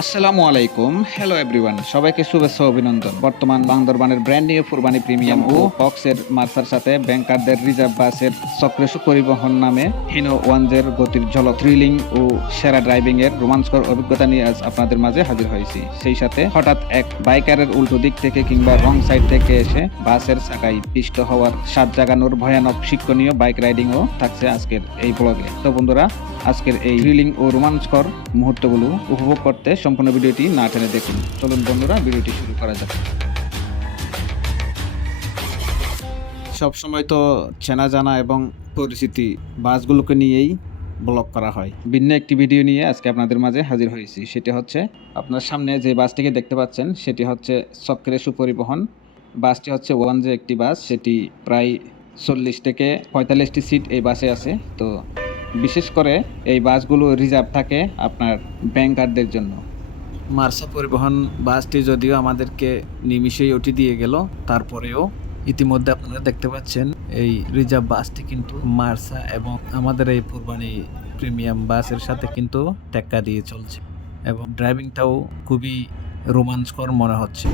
আসসালামু আলাইকুম। Hello everyone সবাইকে শুভেচ্ছা অভিনন্দন। বর্তমান বান্দরবানের ব্র্যান্ড নিউ ফুরবানি প্রিমিয়াম ও ফক্সের মার্সার সাথে ব্যাংকারদের রিজার্ভ বাসের চক্রেশ পরিবহন নামে হিনো ওয়ানজের গতির ঝলক থ্রিলিং ও সেরা ড্রাইভিং এর রোমাঞ্চকর অভিজ্ঞতা নিয়ে আজ আপনাদের মাঝে হাজির হয়েছি। সেই সাথে হঠাৎ এক বাইকারের উল্টো দিক থেকে কিংবা রং সাইড থেকে এসে বাসের চাকায় পিষ্ট হওয়ার সাত জাগানোর ভয়ানক শিক্ষণীয় বাইক রাইডিংও থাকছে আজকের এই ব্লগে তো বন্ধুরা, আজকের এই থ্রিলিং ও রোমাঞ্চকর মুহূর্তগুলো উপভোগ করতে সম্পূর্ণ ভিডিওটি না টেনে দেখুন। চলুন বন্ধুরা, ভিডিওটি শুরু করা যাক। সব সময় তো চেনা জানা এবং পরিচিতি বাসগুলোকে নিয়েই ব্লক করা হয়। ভিন্ন একটি ভিডিও নিয়ে আজকে আপনাদের মাঝে হাজির হয়েছি। সেটি হচ্ছে, আপনার সামনে যে বাসটিকে দেখতে পাচ্ছেন, সেটি হচ্ছে চক্রে সুপরিবহন। বাসটি হচ্ছে ওয়ান যে একটি বাস, সেটি প্রায় চল্লিশ থেকে পঁয়তাল্লিশটি সিট এই বাসে আছে। তো বিশেষ করে এই বাসগুলো রিজার্ভ থাকে আপনার ব্যাংকারদের জন্য। মার্সা পরিবহন বাসটি যদিও আমাদেরকে নিমিশেই ওটি দিয়ে গেল, তারপরেও ইতিমধ্যে আপনারা দেখতে পাচ্ছেন এই রিজার্ভ বাসটি কিন্তু মার্সা এবং আমাদের এই পূর্বানি প্রিমিয়াম বাসের সাথে কিন্তু টেক্কা দিয়ে চলছে এবং ড্রাইভিংটাও খুবই রোমাঞ্চকর মনে হচ্ছে।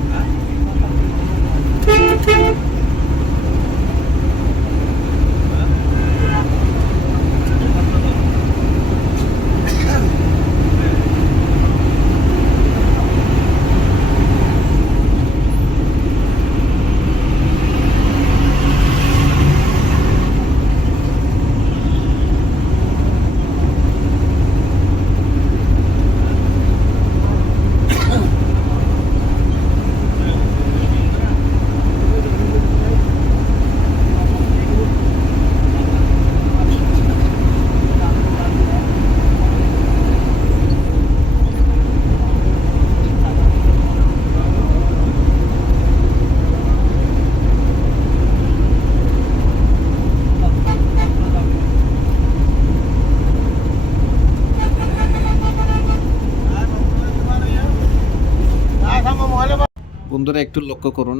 বন্ধুরা একটু লক্ষ্য করুন,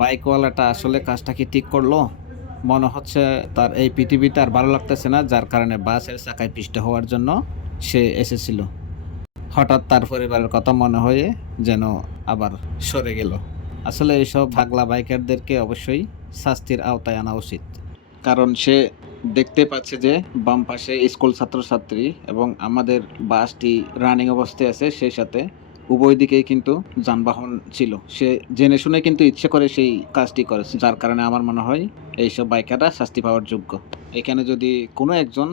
বাইকওয়ালাটা আসলে কাজটা কি ঠিক করল? মনে হচ্ছে তার এই পৃথিবীতে আর ভালো লাগতেছে না, যার কারণে বাসের চাকায় পিষ্ট হওয়ার জন্য সে এসেছিল। হঠাৎ তার পরিবারের কথা মনে হয়ে যেন আবার সরে গেল। আসলে এইসব ভাগলা বাইকারদেরকে অবশ্যই শাস্তির আওতায় আনা উচিত। কারণ সে দেখতে পাচ্ছে যে বাম পাশে স্কুল ছাত্রছাত্রী এবং আমাদের বাসটি রানিং অবস্থায় আছে, সেই সাথে উভয় দিকেই কিন্তু যানবাহন ছিল। সে জেনে শুনে কিন্তু ইচ্ছে করে সেই কাজটি করেছে, যার কারণে আমার মনে হয় এইসব বাইকাররা শাস্তি পাওয়ার যোগ্য। এখানে যদি কোনো একজন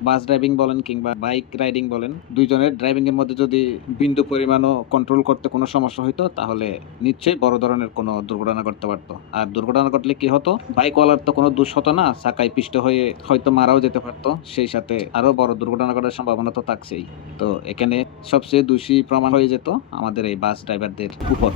বাস ড্রাইভিং বলেন কিংবা বাইক রাইডিং বলেন, দুইজনের ড্রাইভিং এর মধ্যে যদি বিন্দু পরিমাণও কন্ট্রোল করতে কোনো সমস্যা হইতো, তাহলে নিশ্চয়ই বড় ধরনের কোনো দুর্ঘটনা ঘটতে পারতো। আর দুর্ঘটনা ঘটলে কি হতো? বাইকওয়ালার তো কোনো দোষ হতো না, চাকায় পিষ্ট হয়ে হয়তো মারাও যেতে পারতো। সেই সাথে আরও বড় দুর্ঘটনা ঘটার সম্ভাবনা তো থাকছেই। তো এখানে সবচেয়ে দোষী প্রমাণ হয়ে যেত আমাদের এই বাস ড্রাইভারদের উপর।